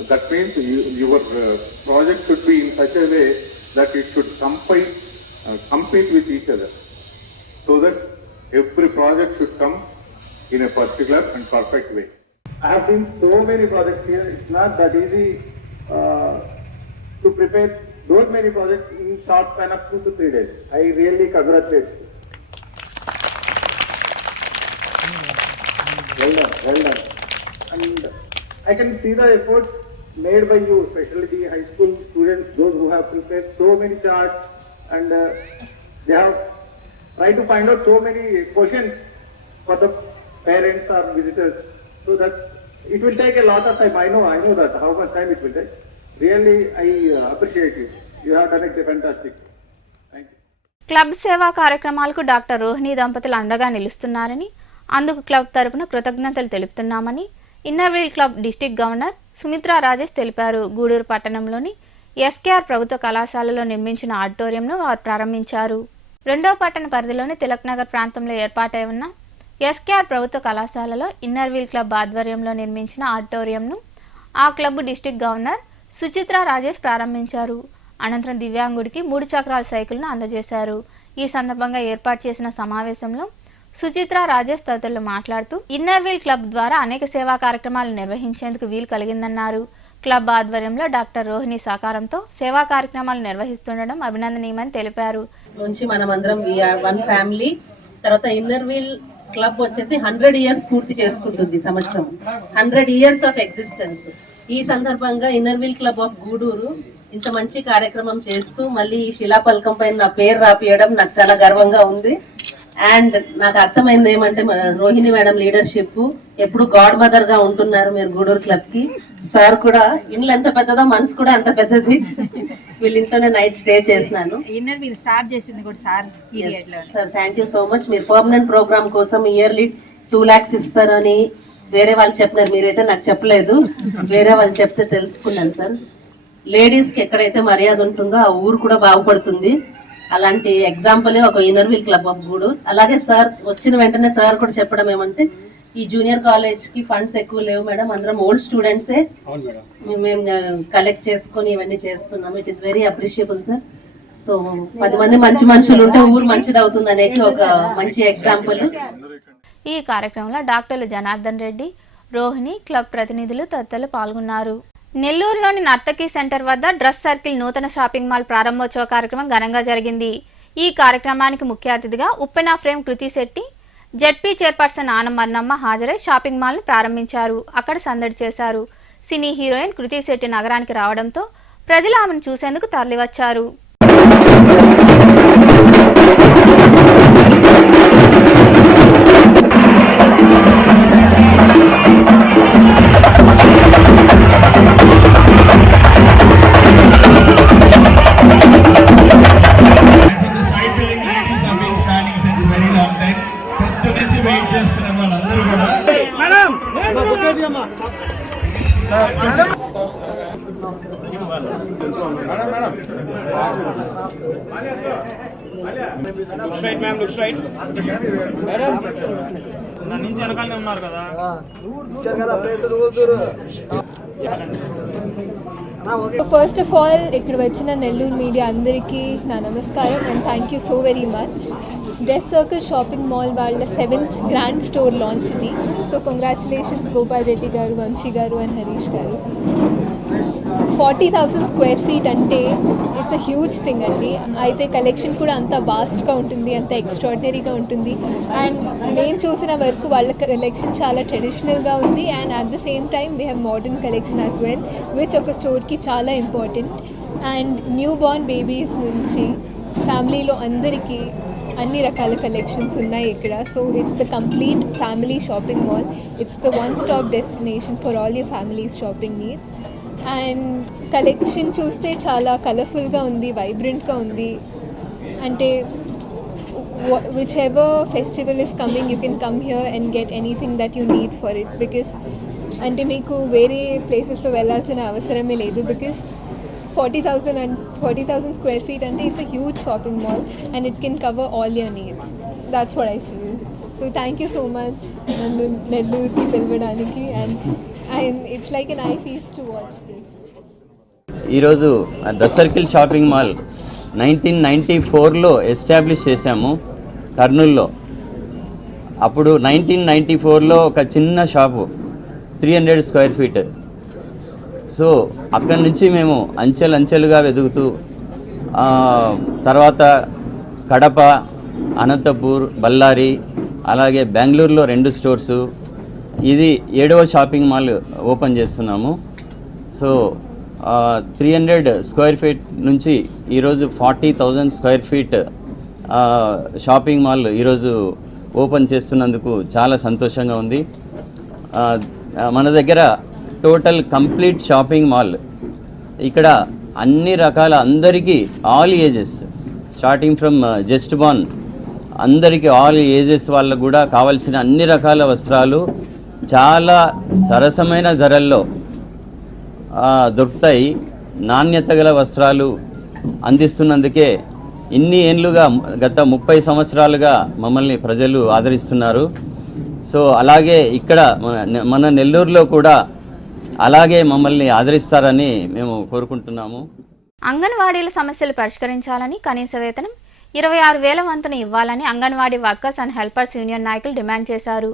that means your project should be in such a way that it should compete with each other, so that every project should come in a particular and perfect way. I have seen so many projects here. It's not that easy to prepare those many projects in short span of 2 to 3 days. I really congratulate you. Well done. And I can see the efforts made by you, especially the high school students, those who have prepared so many charts, and they have tried to find out so many questions for the parents or visitors. So that it will take a lot of time. I know that how much time it will take. Really, I appreciate you. You have done it fantastic. Thank you. Club సేవా కార్యక్రమాలకు doctor Rohini దంపతులు అండగా నిలుస్తున్నారని, అందుకు club తరపున కృతజ్ఞతలు తెలుపుతున్నామని Inner Wheel club district governor Sumitra Rajesh తెలిపారు. గూడూరు పట్టణంలోని ఎస్కేఆర్ ప్రభుత్వ కళాశాలలో నిర్మించిన ఆడిటోరియంను వారు ప్రారంభించారు. రెండో పట్టణ పరిధిలోని తిలక్ నగర్ ప్రాంతంలో ఏర్పాటై ఉన్న ఎస్కేఆర్ ప్రభుత్వ కళాశాలలో ఇన్నర్వీల్ క్లబ్ ఆధ్వర్యంలో నిర్మించిన ఆడిటోరియంను ఆ club district governor Suchitra Rajesh ప్రారంభించారు. అనంతరం దివ్యాంగుడికి 3 చక్రాల సైకిల్ను అందజేశారు. ఈ సందర్భంగా ఏర్పాటు చేసిన సమావేశంలో సుచిత్రా రాజేష్ తదితరులు మాట్లాడుతూ ఇన్నర్వీల్ క్లబ్ ద్వారా అనేక సేవా కార్యక్రమాలు నిర్వహించేందుకు వీలు కలిగిందన్నారు. క్లబ్ ఆధ్వర్యంలో డాక్టర్ రోహిణి సహకారంతో సేవా కార్యక్రమాలు నిర్వహిస్తుండడం అభినందనీయమని తెలిపారు. నుంచి మనమందరం వీఆర్ వన్ ఫ్యామిలీ. తర్వాత ఇన్నర్వీల్ క్లబ్ వచ్చేసి 100 ఇయర్స్ పూర్తి చేసుకుంటుంది సంవత్సరం. 100 ఇయర్స్ ఆఫ్ ఎగ్జిస్టెన్స్. ఈ సందర్భంగా ఇన్నర్వీల్ క్లబ్ ఆఫ్ గూడూరు ఇంత మంచి కార్యక్రమం చేస్తూ మళ్ళీ ఈ శిలాపలకం పైన నా పేరు రాపియడం నాకు చాలా గర్వంగా ఉంది. అండ్ నాకు అర్థమైంది ఏమంటే రోహిణి మేడం లీడర్షిప్ ఎప్పుడు గాడ్ మదర్ గా ఉంటున్నారు మీరు గూడూరు క్లబ్ కి. సార్ కూడా ఇంట్లో ఎంత పెద్దదో మనసు కూడా అంత పెద్దది. వీళ్ళ ఇంట్లోనే నైట్ స్టే చేసినాను. Sir thank you so much. మీరు పర్మనెంట్ ప్రోగ్రామ్ కోసం ఇయర్లీ 2 lakhs ఇస్తారని వేరే వాళ్ళు చెప్పినారు. మీరైతే నాకు చెప్పలేదు, వేరే వాళ్ళు చెప్తే తెలుసుకున్నాను సార్. లేడీస్ కి ఎక్కడైతే మర్యాద ఉంటుందో ఆ ఊరు కూడా బాగుపడుతుంది. అలాంటి ఎగ్జాంపుల్ ఒక ఇన్నర్వీల్ క్లబ్ ఆఫ్ గూడూరు. అలాగే సార్ వచ్చిన వెంటనే సార్ కూడా చెప్పడం ఏమంటే ఈ జూనియర్ కాలేజ్ కి ఫండ్స్ ఎక్కువ లేవు మేడం, అందరం ఓల్డ్ స్టూడెంట్సే మేము కలెక్ట్ చేసుకొని ఇవన్నీ చేస్తున్నాము. It is very appreciable sir. So 10 మంది మంచి మనుషులు ఉంటే ఊరు మంచిది అవుతుంది అనేది ఒక మంచి ఎగ్జాంపుల్. ఈ కార్యక్రమంలో డాక్టర్లు జనార్దన్ రెడ్డి, రోహిణి, క్లబ్ ప్రతినిధులు తదితరులు పాల్గొన్నారు. నెల్లూరులోని నర్తకి సెంటర్ వద్ద డ్రెస్ సర్కిల్ నూతన షాపింగ్ మాల్ ప్రారంభోత్సవ కార్యక్రమం ఘనంగా జరిగింది. ఈ కార్యక్రమానికి ముఖ్య అతిథిగా ఉప్పెన ఫ్రేమ్ కృతి శెట్టి, జెడ్పీ చైర్పర్సన్ ఆనమర్ణమ్మ హాజరై షాపింగ్ మాల్ను ప్రారంభించారు. అక్కడ సందడి చేశారు. సినీ హీరోయిన్ కృతి శెట్టి నగరానికి రావడంతో ప్రజలు ఆమెను చూసేందుకు తరలివచ్చారు. ఫస్ట్ ఆఫ్ ఆల్ ఇక్కడ వచ్చిన నెల్లూరు మీడియా అందరికీ నా నమస్కారం and thank you so very much. Dress circle shopping mall వాళ్ళ 7th గ్రాండ్ స్టోర్ లాంచ్ ఇది. సో కంగ్రాచులేషన్స్ గోపాల్ రెడ్డి గారు, వంశీ గారు అండ్ హరీష్ గారు. 40,000 స్క్వేర్ ఫీట్ అంటే ఇట్స్ అ హ్యూజ్ థింగ్ అండి. అయితే కలెక్షన్ కూడా అంత వాస్ట్గా ఉంటుంది, అంత ఎక్స్ట్రాడినరీగా ఉంటుంది. అండ్ నేను చూసిన వరకు వాళ్ళ కలెక్షన్ చాలా ట్రెడిషనల్గా ఉంది and at the same time they have modern collection as well, which ఒక స్టోర్కి చాలా important. And newborn babies నుంచి ఫ్యామిలీలో అందరికీ అన్ని రకాల కలెక్షన్స్ ఉన్నాయి ఇక్కడ. So it's the complete family shopping mall. It's the one stop destination for all your family's shopping needs. And collection చూస్తే చాలా కలర్ఫుల్గా ఉంది, వైబ్రెంట్గా ఉంది. అంటే whichever festival is coming you can come here and get anything that you need for it. Because అంటే మీకు వేరే ప్లేసెస్లో వెళ్ళాల్సిన అవసరమే లేదు. బికాస్ 40,000 స్క్వేర్ ఫీట్ అంటే it's a huge shopping mall and it can cover all your needs. That's what I feel. So thank you so much నన్ను నెల్లూరుకి పిలవడానికి. And it's like an eye feast to watch this. ఈరోజు the circle shopping mall 1994లో establish చేశాము కర్నూల్లో. అప్పుడు 1994లో ఒక చిన్న షాపు 300 స్క్వేర్ ఫీట్. సో అక్కడి నుంచి మేము అంచెలుగా వెతుకుతూ తర్వాత కడప, అనంతపూర్, బళ్ళారి, అలాగే బెంగళూరులో 2 స్టోర్సు, ఇది 7వ షాపింగ్ మాల్ ఓపెన్ చేస్తున్నాము. సో 300 స్క్వేర్ ఫీట్ నుంచి ఈరోజు 40,000 స్క్వేర్ ఫీట్ షాపింగ్ మాల్ ఈరోజు ఓపెన్ చేస్తున్నందుకు చాలా సంతోషంగా ఉంది. మన దగ్గర టోటల్ కంప్లీట్ షాపింగ్ మాల్, ఇక్కడ అన్ని రకాల అందరికీ all ages starting from just born అందరికీ ఆల్ ఏజెస్ వాళ్ళకు కూడా కావాల్సిన అన్ని రకాల వస్త్రాలు చాలా సరసమైన ధరల్లో దొరుకుతాయి. నాణ్యత గల వస్త్రాలు అందిస్తున్నందుకే ఇన్ని ఏళ్ళుగా గత 30 సంవత్సరాలుగా మమ్మల్ని ప్రజలు ఆదరిస్తున్నారు. సో అలాగే ఇక్కడ మన నెల్లూరులో కూడా అలాగే మమ్మల్ని ఆదరిస్తారని మేము కోరుకుంటున్నాము. అంగన్వాడీల సమస్యలు పరిష్కరించాలని, కనీస వేతనం 26,000 వంతున ఇవ్వాలని anganwadi workers and helpers union నాయకులు డిమాండ్ చేశారు.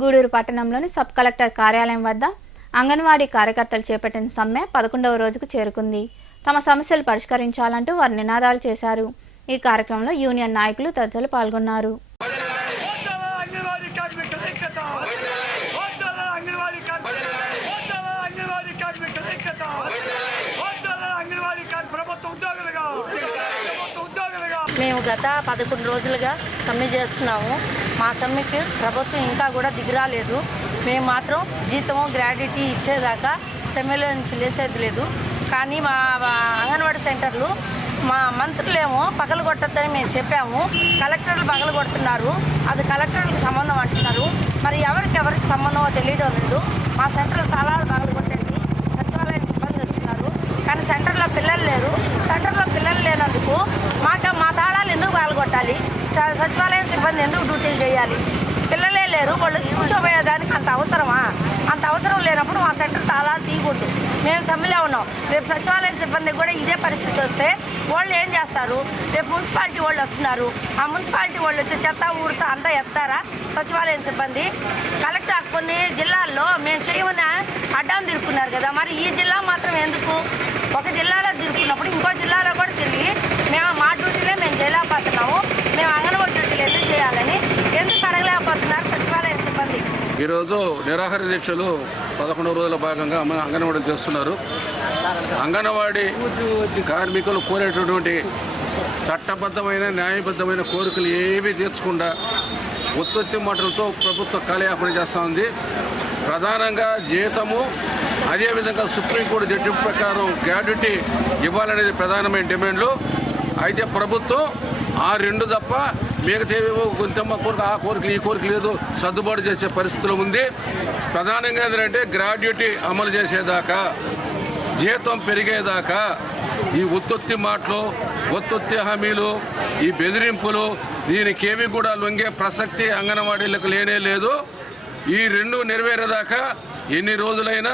గూడూరు పట్టణంలోని సబ్ కలెక్టర్ కార్యాలయం వద్ద అంగన్వాడీ కార్యకర్తలు చేపట్టిన సమ్మె 11వ రోజుకు చేరుకుంది. తమ సమస్యలు పరిష్కరించాలంటూ వారు నినాదాలు చేశారు. ఈ కార్యక్రమంలో యూనియన్ నాయకులు తదితరులు పాల్గొన్నారు. మేము గత 11 రోజులుగా సమ్మె చేస్తున్నాము. మా సమ్మెకి ప్రభుత్వం ఇంకా కూడా దిగిరాలేదు. మేము మాత్రం జీతము గ్రాడ్యుటీ ఇచ్చేదాకా సమ్మెలో నుంచి లేసేది లేదు. కానీ మా అంగన్వాడీ సెంటర్లు మా మంత్రులేమో పగలు కొట్టద్దని మేము చెప్పాము, కలెక్టర్లు పగలు కొడుతున్నారు. అది కలెక్టర్లకు సంబంధం అంటున్నారు. మరి ఎవరికి సంబంధమో తెలియడం లేదు. మా సెంటర్లు తాళాలు పగలు కొట్టేసి సచివాలయ సిబ్బంది వస్తున్నారు. కానీ సెంటర్లో పిల్లలు లేరు. సెంటర్లో పిల్లలు లేనందుకు మా తాళాలు ఎందుకు పగలగొట్టాలి? సచివాలయ సిబ్బంది ఎందుకు డ్యూటీలు చేయాలి? పిల్లలే లేరు, వాళ్ళు కూర్చోబోయేదానికి అంత అవసరమా? అంత అవసరం లేనప్పుడు మా సెంటర్ తాళాలు తీయకూడదు. మేము సమ్మెలో ఉన్నాం. రేపు సచివాలయం సిబ్బంది కూడా ఇదే పరిస్థితి వస్తే వాళ్ళు ఏం చేస్తారు? రేపు మున్సిపాలిటీ వాళ్ళు వస్తున్నారు, ఆ మున్సిపాలిటీ వాళ్ళు వచ్చి చెత్త ఊరుతా అంతా ఎత్తారా సచివాలయం సిబ్బంది? కలెక్టర్ కొన్ని జిల్లాల్లో మేము చేయమని అడ్డం తిరుక్కున్నారు కదా, మరి ఈ జిల్లా మాత్రం ఎందుకు? ఒక జిల్లాలో తిరుగుతున్నప్పుడు ఇంకో జిల్లాలో కూడా తిరిగి మేము మా డ్యూటీలే మేము చేయలేకపోతున్నాము, మేము అంగన్వాడీ డ్యూటీలు ఎందుకు చేయాలని ఎందుకు అడగలేకపోతున్నారు సచివాలయం సిబ్బంది? ఈరోజు నిరాహార దీక్షలు 11వ రోజుల భాగంగా అంగన్వాడీలు చేస్తున్నారు. అంగన్వాడీ కార్మికులు కోరేటటువంటి చట్టబద్ధమైన న్యాయబద్ధమైన కోరికలు ఏవీ తీర్చకుండా ఉత్పత్తి మాటలతో ప్రభుత్వం కాలయాపన చేస్తూ ఉంది. ప్రధానంగా జీతము, అదేవిధంగా సుప్రీంకోర్టు జడ్జిమెంట్ ప్రకారం గ్రాడ్యుటీ ఇవ్వాలనేది ప్రధానమైన డిమాండ్లు. అయితే ప్రభుత్వం ఆ రెండు తప్ప మిగతావేవో కొంచెం కోరిక, ఆ కోరికలు ఈ కోరిక లేదు, సర్దుబాటు చేసే పరిస్థితులు ఉంది. ప్రధానంగా ఏంటంటే గ్రాడ్యుటీ అమలు చేసేదాకా, జీతం పెరిగేదాకా ఈ ఉత్పత్తి మాటలు, ఉత్పత్తి హామీలు, ఈ బెదిరింపులు, దీనికేమీ కూడా లొంగే ప్రసక్తి అంగన్వాడీలకు లేనే లేదు. ఈ రెండు నెరవేరేదాకా ఎన్ని రోజులైనా,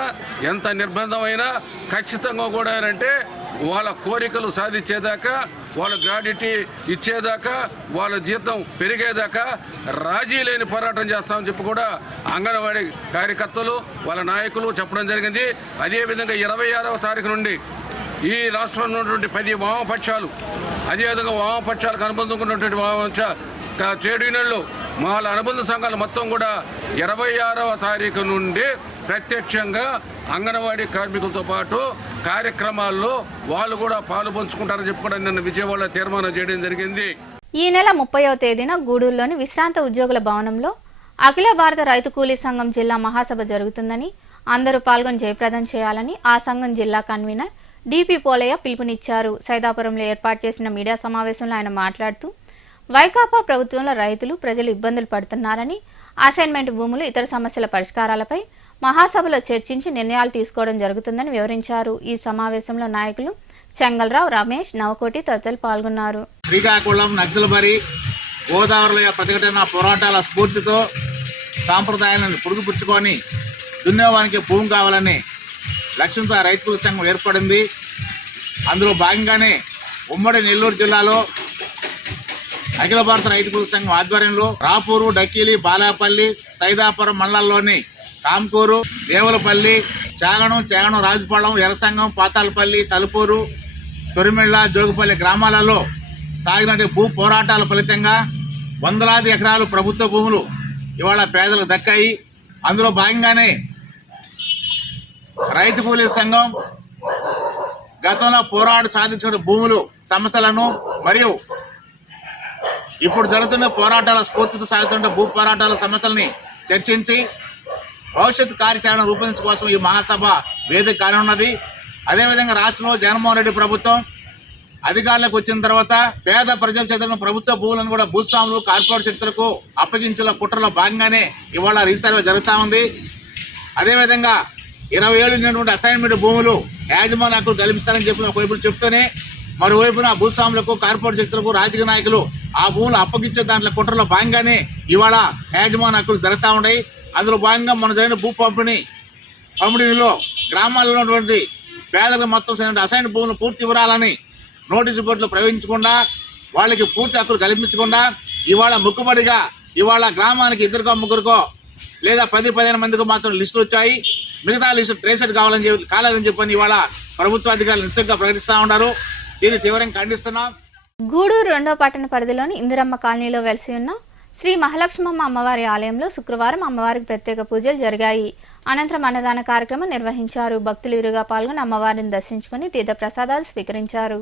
ఎంత నిర్బంధమైనా ఖచ్చితంగా కూడా అంటే వాళ్ళ కోరికలు సాధించేదాకా, వాళ్ళ గ్రాడ్యుటీ ఇచ్చేదాకా, వాళ్ళ జీతం పెరిగేదాకా రాజీ లేని పోరాటం చేస్తామని చెప్పి కూడా అంగన్వాడీ కార్యకర్తలు, వాళ్ళ నాయకులు చెప్పడం జరిగింది. అదేవిధంగా 26వ తారీఖు నుండి ఈ రాష్ట్రంలో ఉన్నటువంటి 10 వామపక్షాలు, అదేవిధంగా వామపక్షాలకు అనుబంధంగా ఉన్నటువంటి వామపక్ష ట్రేడ్ యూనియన్లు, వాళ్ళ అనుబంధ సంఘాలు మొత్తం కూడా 26వ తారీఖు నుండి ప్రత్యక్షంగా అంగన్వాడీ కార్మికులతో పాటు కార్యక్రమాల్లో వాళ్ళు కూడా పాలు పంచుకుంటారని చెప్పి కూడా నిన్న విజయవాడలో తీర్మానం చేయడం జరిగింది. ఈ నెల 30వ తేదీన గూడూరులోని విశ్రాంత ఉద్యోగుల భవనంలో అఖిల భారత రైతు కూలీ సంఘం జిల్లా మహాసభ జరుగుతుందని, అందరూ పాల్గొని జయప్రదం చేయాలని ఆ సంఘం జిల్లా కన్వీనర్ డిపి పోలయ్య పిలుపునిచ్చారు. సైదాపురంలో ఏర్పాటు చేసిన మీడియా సమావేశంలో ఆయన మాట్లాడుతూ, వైకాపా ప్రభుత్వంలో రైతులు, ప్రజలు ఇబ్బందులు పడుతున్నారని, అసైన్మెంట్ భూములు, ఇతర సమస్యల పరిష్కారాలపై మహాసభలో చర్చించి నిర్ణయాలు తీసుకోవడం జరుగుతుందని వివరించారు. ఈ సమావేశంలో నాయకులు చెంగల్రావు, రమేష్, నవకోటి తదితరులు పాల్గొన్నారు. శ్రీకాకుళం, నక్సల్బరి, గోదావరిలో ప్రతిఘటన పోరాటాల స్ఫూర్తితో సాంప్రదాయాలను పురుగుపుచ్చుకొని దున్నేవానికి భూమి కావాలని లక్ష్యంతో రైతుల సంఘం ఏర్పడింది. అందులో భాగంగానే ఉమ్మడి నెల్లూరు జిల్లాలో అఖిల భారత రైతు కూలీ సంఘం ఆధ్వర్యంలో రాపూరు, డక్కిలి, బాలాపల్లి, సైదాపురం మండలాల్లోని కాంకూరు, దేవులపల్లి, చాగణం, రాజుపాళెం, ఎర్రసంగం, పాతాలపల్లి, తలుపూరు, తొరిమిళ్ళ, జోగుపల్లి గ్రామాలలో సాగినటువంటి భూ పోరాటాల ఫలితంగా వందలాది ఎకరాలు ప్రభుత్వ భూములు ఇవాళ పేదలకు దక్కాయి. అందులో భాగంగానే రైతు కూలీ సంఘం గతంలో పోరాడి సాధించిన భూములు సమస్యలను మరియు ఇప్పుడు జరుగుతున్న పోరాటాల స్ఫూర్తితో సాగుతున్న భూ పోరాటాల సమస్యల్ని చర్చించి భవిష్యత్ కార్యాచరణ రూపొందించడం కోసం ఈ మహాసభ వేదిక కానున్నది. అదేవిధంగా రాష్ట్రంలో జగన్మోహన్ రెడ్డి ప్రభుత్వం అధికారులకు వచ్చిన తర్వాత పేద ప్రజల చేతులను ప్రభుత్వ భూములను కూడా భూస్వాములు, కార్పొరేట్ శక్తులకు అప్పగించిన కుట్రలో భాగంగానే ఇవాళ రీసర్వే జరుగుతూ ఉంది. అదేవిధంగా 20 ఏళ్ళు ఉన్నటువంటి అసైన్మెంట్ భూములు యాజమాన్య హక్కులు కల్పిస్తారని చెప్పిన ఒకవైపు చెప్తూనే మరోవైపున భూస్వాములకు, కార్పొరేట్ శక్తులకు, రాజకీయ నాయకులు ఆ భూములు అప్పగించే దాంట్లో కుట్రలో భాగంగానే ఇవాళ యాజమాన్య హక్కులు జరుగుతూ ఉన్నాయి. అందులో భాగంగా మన జరిగిన భూ పంపిణీలో గ్రామాల్లో ఉన్నటువంటి పేదలకు మొత్తం అసైన్ భూములు పూర్తి వివరాలని నోటీసు బోర్డులు ప్రవేశించకుండా, వాళ్ళకి పూర్తి హక్కులు కల్పించకుండా ఇవాళ ముక్కుబడిగా ఇవాళ గ్రామానికి 2కో 3కో లేదా 10-15 మందికి మాత్రం లిస్టులు వచ్చాయి. మిగతా లిస్టు ట్రేసెడ్ కాలేదని చెప్పని ఇవాళ ప్రభుత్వ అధికారులు నిశ్చయంగా ప్రకటిస్తూ ఉన్నారు. దీన్ని తీవ్రంగా ఖండిస్తున్నాం. గూడూరు 2వ పట్టణ పరిధిలోని ఇందిరమ్మ కాలనీలో వెలిసి ఉన్న శ్రీ మహాలక్ష్మమ్మ అమ్మవారి ఆలయంలో శుక్రవారం అమ్మవారికి ప్రత్యేక పూజలు జరిగాయి. అనంతరం అన్నదాన కార్యక్రమం నిర్వహించారు. భక్తులు ఇరుగా పాల్గొని అమ్మవారిని దర్శించుకుని తీర్థ ప్రసాదాలు స్వీకరించారు.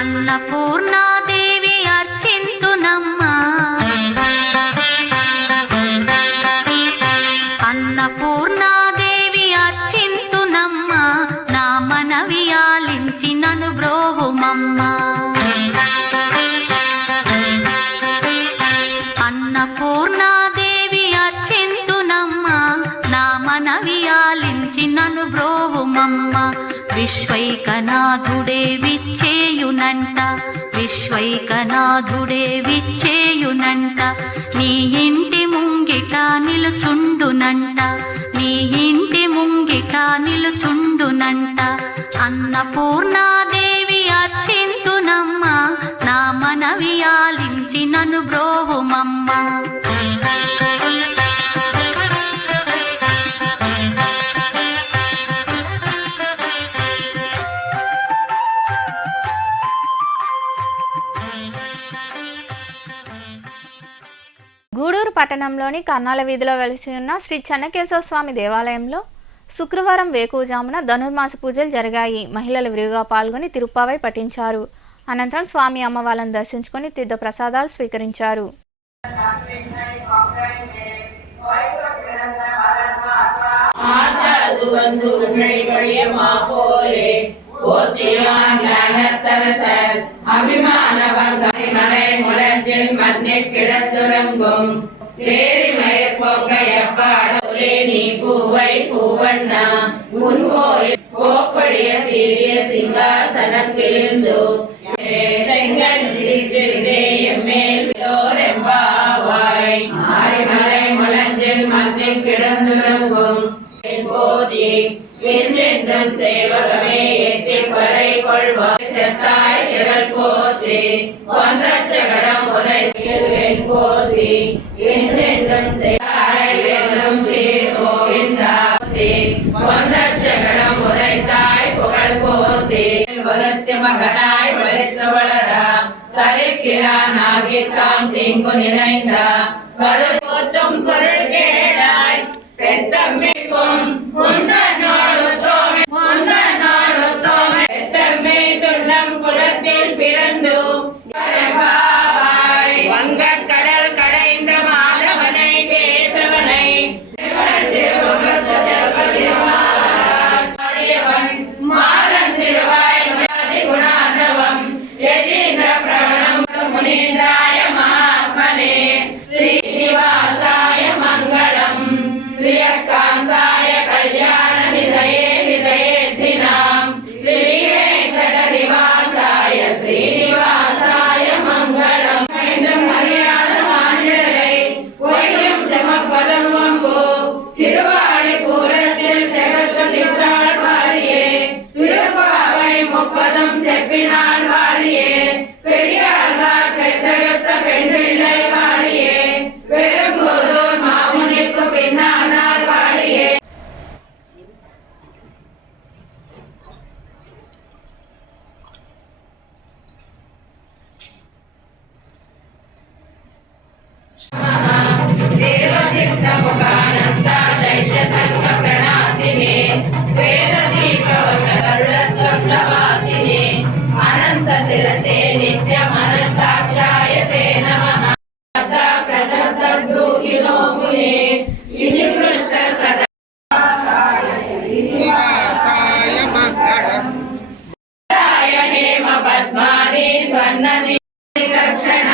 అన్నపూర్ణాదేవి అర్చింతునమ్మా, అన్నపూర్ణాదేవి అర్చింతునమ్మా, నా మనవి ఆలించి నన్ను బ్రోవుమమ్మా. అన్నపూర్ణాదేవి అర్చింతునమ్మా, నా మనవి ఆలించి నన్ను బ్రోవుమమ్మ. విశ్వైకనాథుడే విచ్చేయునంట, విశ్వైకనాథుడే విచ్చేయునంట, నీ ఇంటి ముంగిట నిలుచుండునంట, నీ ఇంటి ముంగిట నిలుచు అన్నపూర్ణాదేవి అర్చింతునమ్మ నా మనవి ఆలించి నన్ను బ్రోవుమమ్మ. గూడూరు పట్టణంలోని కర్నాల వీధిలో వెలిసి ఉన్న శ్రీ చెన్నకేశవ స్వామి దేవాలయంలో శుక్రవారం వేకువజామున ధనుర్మాస పూజలు జరిగాయి. మహిళలు విరివిగా పాల్గొని తిరుప్పావై పఠించారు. అనంతరం స్వామి అమ్మవార్లను దర్శించుకుని తీర్థ ప్రసాదాలు స్వీకరించారు. சேவகமே ஏற்றி பறை கொள்வாய் செத்தாய் திரள் போத்தி ஒன்றச்சகடம் உதைல் போத்தி என்றென்றும் செய்யாய் வெல்லும் சீர் கோவிந்தா ஒன்றச்சகடம் உதைத்தாய் புகழ் போத்தி வளர்த்து மகனாய் வளைத்து வளரா தலைக்கிறானாகி தாம் தீங்கு நினைந்தா கருத்தும் பொருள் கேடாய் பெற்றம்மிக்கும் உந்தனோடு தோமே பெற்றம்மை துண்டம் குலத்தில் பிறந்து வங்கக் கடல் கடைந்த மாதவனை கேசவனை மாறன் சிறுவாய் குணாதவம் யஜீந்திர பிரவணம் முனீந்திராய மகாத்மனே ஸ்ரீனிவாசாய மங்களம் శ్రీకాంతాయ కళ్యాణ నిధయే నిధయేద్ధినాం శ్రీ వెంకట నివాసాయ శ్రీనివాసాయ మంగళం మర్యాద మాన్యரை కోయిలం సమపదం వంపు తిరువాడి పూరத்தில் செகத்து நின்றாள் வாழியே திருப்பாவை முப்பதம் செப்பினாள் வாழியே பெரியாழ்வார் பெற்றெடுத்த பெண் பிள்ளை வாழியே பெரும்போதூர் மாமுனிக்கு பின்னானார் வாழியே. దేవచిత్తముఖానంతా దైత్య సంఘ ప్రణాసినే శ్వేతదీపవసగరుడస్వందవాసినే అనంత శిరసే నిత్యమనంతాక్షాయ తే నమః. సద్ద్రోహిణో మునే వినికృష్ట సదా శ్రీనివాసాయ మంగళం హేమ పద్మాని స్వర్ణది దక్షిణ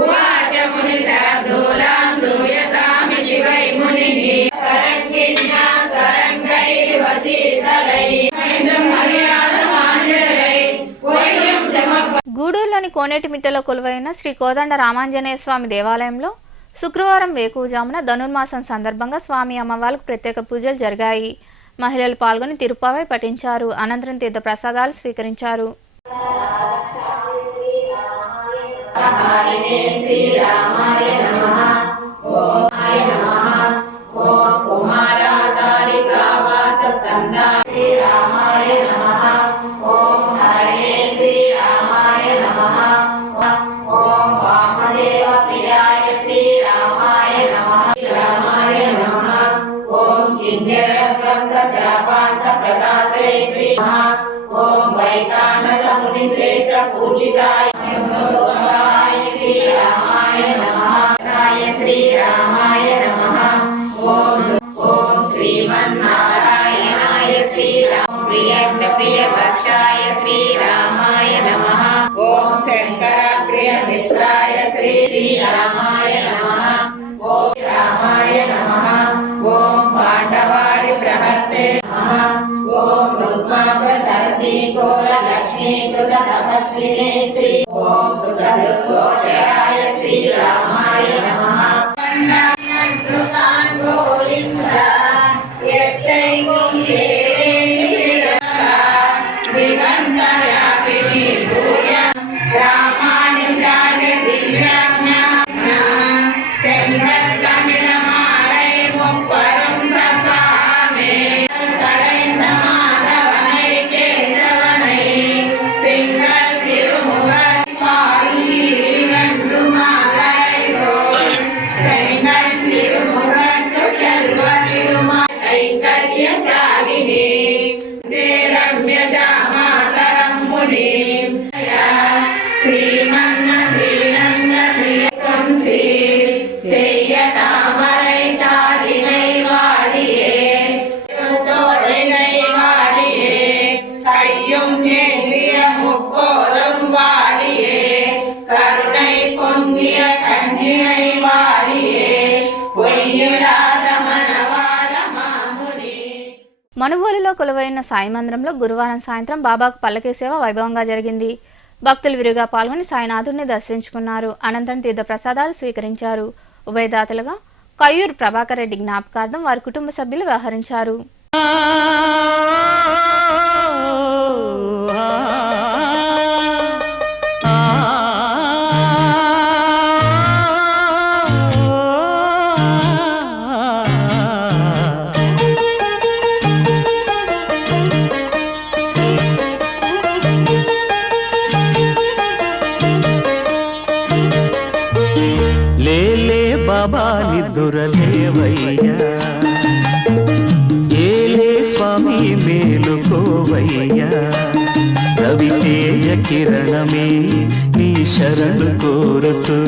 ఉవాచ ముని శార్దూలాం శ్రూయతామితి వై మునిః సరంగిణ్యా సరంగైర్వసీతలై మర్యాద మాన్యరై కోయిలం సమప. గూడూరులోని కోనేటిమిట్టలో కొలువైన శ్రీ కోదండ రామాంజనేయ స్వామి దేవాలయంలో శుక్రవారం వేకువజామున ధనుర్మాసం సందర్భంగా స్వామి అమ్మవార్లకు ప్రత్యేక పూజలు జరిగాయి. మహిళలు పాల్గొని తిరుప్పావై పఠించారు. అనంతరం తీర్థ ప్రసాదాలు స్వీకరించారు. ఓం వైకానస ముని శ్రేష్ఠ పూజితాయ శ్రీరామాయ నమః శ్రీరామాయ నమః. ఓం ఓం శ్రీమన్నారాయణాయ శ్రీరామ ప్రియ భక్షాయ శ్రీరామాయ నమః. ఓం శంకర ప్రియ మిత్రాయ శ్రీరామాయ నమః. ఓం రామాయ నమః. ఓం పాండవారి ప్రహర్తే నమః. ఓం రుద్మాంగ సరసీకోల లక్ష్మీకృత తపస్వినే శ్రీ ఓం సుఖదృగ్గోచరాయ శ్రీరామాయ నమః. గోవింద మనుబోలులో కొలువైన సాయి మందిరంలో గురువారం సాయంత్రం బాబాకు పల్లకీ సేవ వైభవంగా జరిగింది. భక్తులు విరిగా పాల్గొని సాయినాథుడిని దర్శించుకున్నారు. అనంతరం తీర్థ ప్రసాదాలు స్వీకరించారు. ఉభయదాతలుగా కయ్యూరు ప్రభాకర్ రెడ్డి జ్ఞాపకార్థం వారి కుటుంబ సభ్యులు వ్యవహరించారు. బాబా నిద్దురలేవయ్యా, ఏలే స్వామి మేలుకోవయ్యా, రవితేజ కిరణమే నీ శరణు కోరుతూ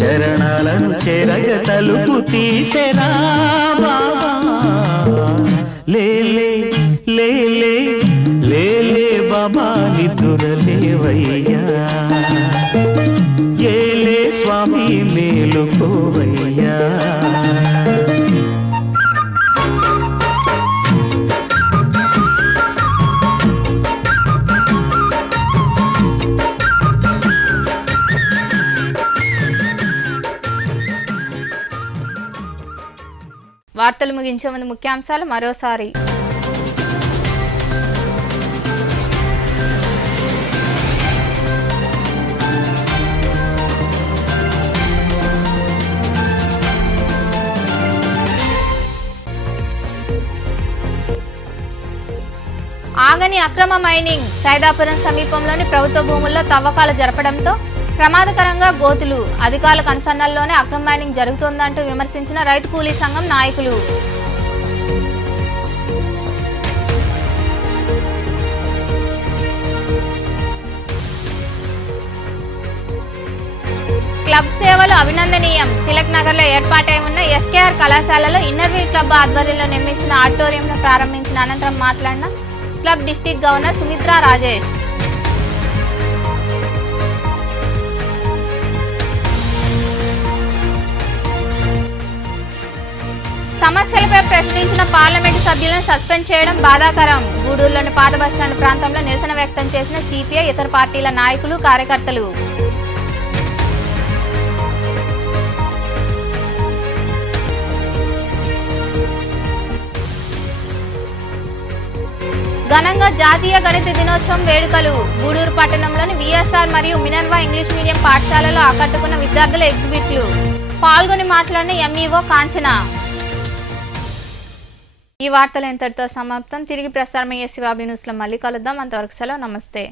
చరణాలను చెరగ తలుపు తీసెరా బాబా. లేలే లేలే లేలే బాబా నిద్దురలేవయ్యా, ఏలే స్వామి మేలుకోవయ్యా. వార్తలు ముగించే ముందు ముఖ్యాంశాలు మరోసారి. ఆగని అక్రమ మైనింగ్. సైదాపురం సమీపంలోని ప్రభుత్వ భూముల్లో తవ్వకాలు జరపడంతో ప్రమాదకరంగా గోతులు. అధికారుల కనుసన్నల్లోనే అక్రమ మైనింగ్ జరుగుతోందంటూ విమర్శించిన రైతు కూలీ సంఘం నాయకులు. క్లబ్ సేవలు అభినందనీయం. తిలక్ నగర్లో ఏర్పాటై ఉన్న ఎస్కేఆర్ కళాశాలలో ఇన్నర్వీల్ క్లబ్ ఆధ్వర్యంలో నిర్మించిన ఆడిటోరియంను ప్రారంభించిన అనంతరం మాట్లాడిన club district governor Sumitra Rajesh. సమస్యలపై ప్రశ్నించిన పార్లమెంటు సభ్యులను సస్పెండ్ చేయడం బాధాకరం. గూడూరులోని పాత బస్టాండ్ ప్రాంతంలో నిరసన వ్యక్తం చేసిన సిపిఐ ఇతర పార్టీల నాయకులు, కార్యకర్తలు. ఘనంగా జాతీయ గణిత దినోత్సవం వేడుకలు. గూడూరు పట్టణంలోని విఎస్ఆర్ మరియు మినర్వా ఇంగ్లీష్ మీడియం పాఠశాలలో ఆకట్టుకున్న విద్యార్థుల ఎగ్జిబిట్లు. పాల్గొని మాట్లాడిన ఎంఈఓ కాంచన. ఈ వార్తలు ఇంతటితో సమాప్తం. తిరిగి ప్రసారమయ్యే శివాబి న్యూస్లో మళ్ళీ కలుద్దాం. అంతవరకు సెలవు. నమస్తే.